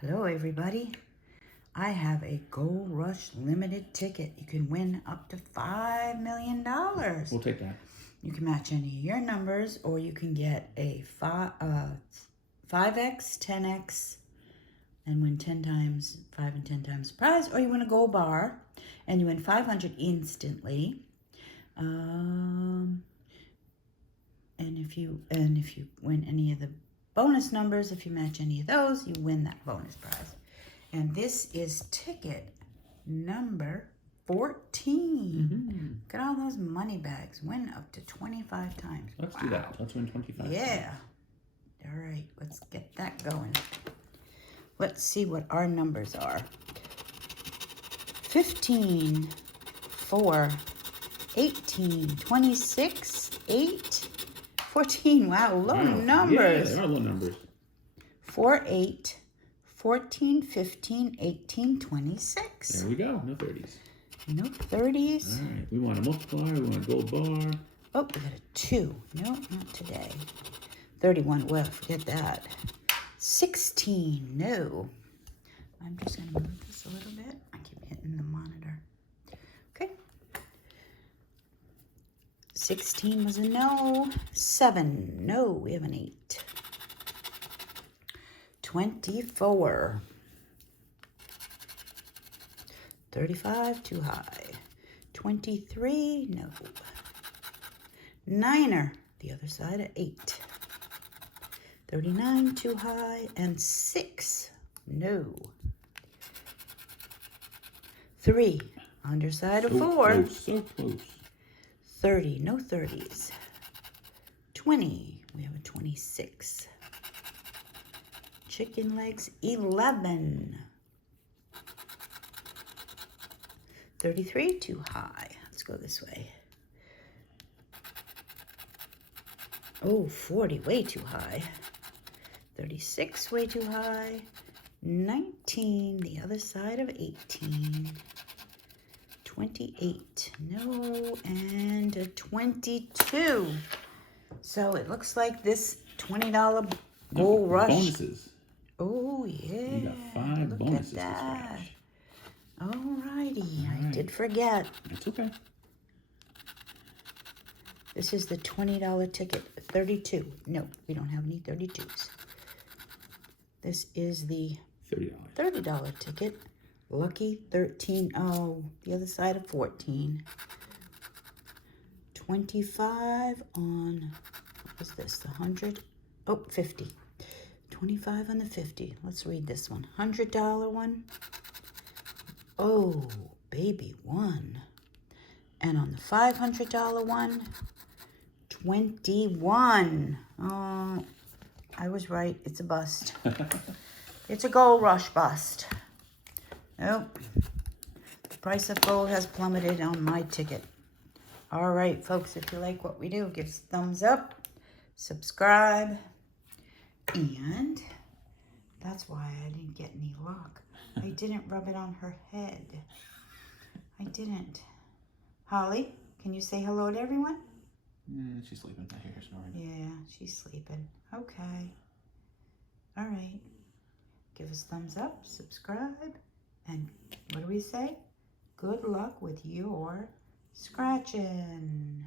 Hello everybody. I have a Gold Rush limited ticket. You can win up to $5 million. We'll take that. You can match any of your numbers, or you can get a 5x, 10x, and win 10 times, 5 and 10 times prize, or you win a gold bar and you win 500 instantly. And if you win any of the bonus numbers, if you match any of those, you win that bonus prize. And this is ticket number 14. Mm-hmm. Look at all those money bags. Win up to 25 times. Let's do that. Let's win 25 Yeah. times. All right, let's get that going. Let's see what our numbers are. 15, 4, 18, 26, 8, 14. Wow, low numbers. Yeah, they are low numbers. 4, 8, 14, 15, 18, 26. There we go. No 30s. No 30s. All right. We want a multiplier. We want a gold bar. Oh, we got a 2. No, not today. 31. Well, forget that. 16. No. I'm just going to move this a little bit. I keep hitting the monitor. Okay. 16 was a no. 7. No, we have an 8. 24. 35, too high. 23, no. 9er, the other side of 8. 39, too high. And 6, no. 3, underside of 4. Close, so close. 30, no 30s. 20, we have a 26. Chicken legs, 11. 33, too high. Let's go this way. Oh, 40, way too high. 36, way too high. 19, the other side of 18. 28, no, and a 22. So it looks like this $20 Gold Rush. Bonuses. Oh, yeah. You got 5 bonuses Look at that. to scratch. Alrighty, All I right. did forget. That's okay. This is the $20 ticket, 32. No, we don't have any 32s. This is the $30. $30 ticket. Lucky 13. Oh, the other side of 14. 25 on, what was this, the 100? Oh, 50. 25 on the 50. Let's read this one. $100 one. Oh, baby, 1. And on the $500 one, 21. Oh, I was right. It's a bust. It's a Gold Rush bust. Nope. The price of gold has plummeted on my ticket. All right, folks, if you like what we do, give us a thumbs up, subscribe, and that's why I didn't get any luck. I didn't rub it on her head. I didn't. Holly, can you say hello to everyone? She's sleeping. I hear her snoring. Yeah, she's sleeping. Okay. All right. Give us thumbs up, subscribe, and what do we say? Good luck with your scratching.